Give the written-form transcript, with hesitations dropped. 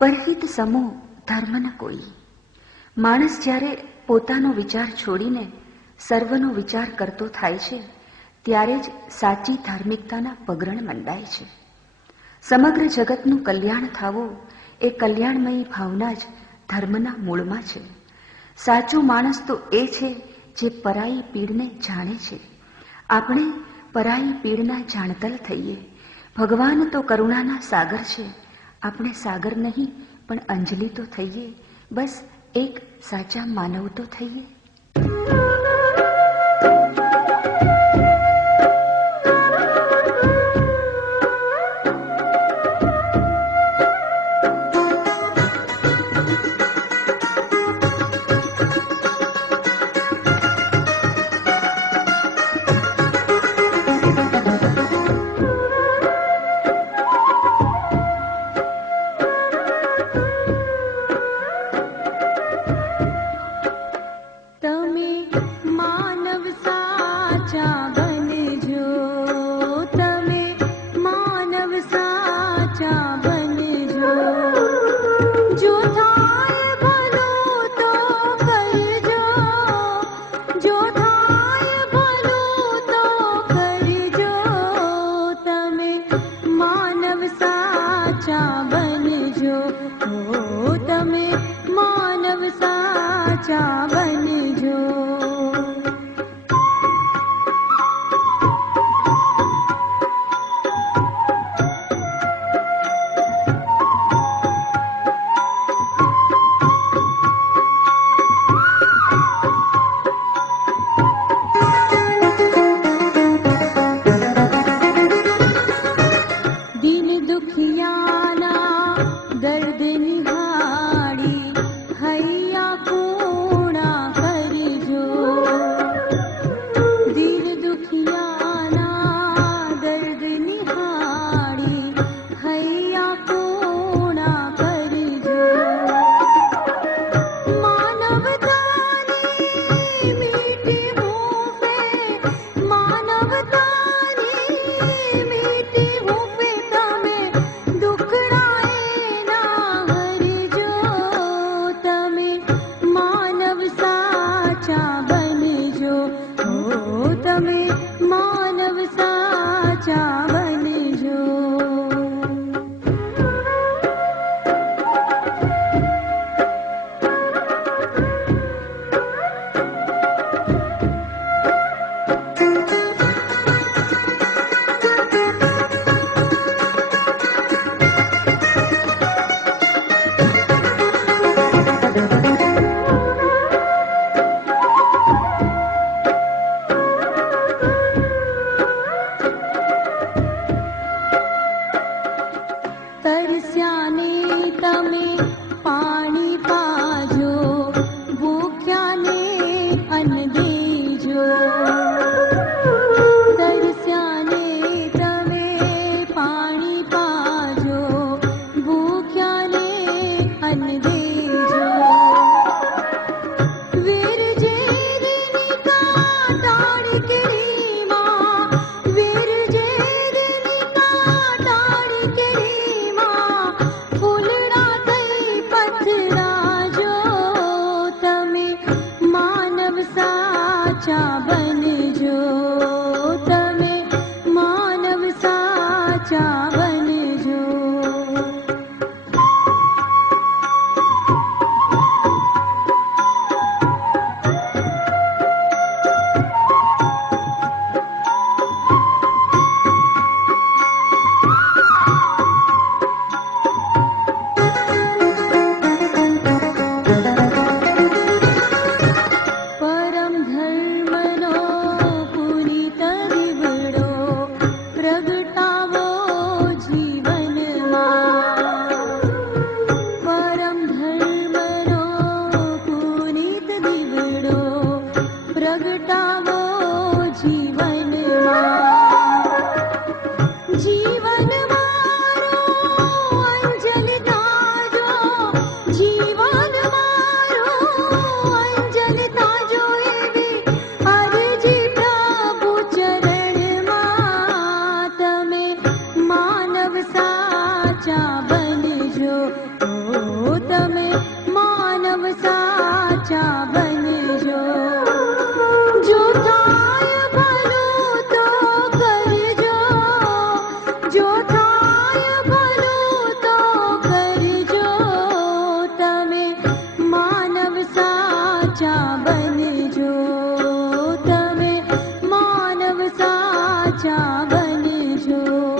પરહિત સમો ધર્મ ન કોઈ. માણસ જ્યારે પોતાનો વિચાર છોડીને સર્વનો વિચાર કરતો થાય છે ત્યારે જ સાચી ધાર્મિકતાના પગરણ મંડાય છે. સમગ્ર જગતનું કલ્યાણ થવું એ કલ્યાણમયી ભાવના જ ધર્મના મૂળમાં છે. સાચો માણસ તો એ છે જે પરાઈ પીડને જાણે છે. આપણે પરાઈ પીડના જાણતલ થઈએ. ભગવાન તો કરુણાના સાગર છે. આપણે સાગર નહીં પણ અંજલિ તો થઈએ. બસ એક સાચા માનવ તો થઈએ. તમે માનવ સાચા બનજો. જો થાય ભલું તો કરજો, જો થાય ભલું તો કરજો. તમે માનવ સાચા બનજો, તમે માનવ સાચા બનજો.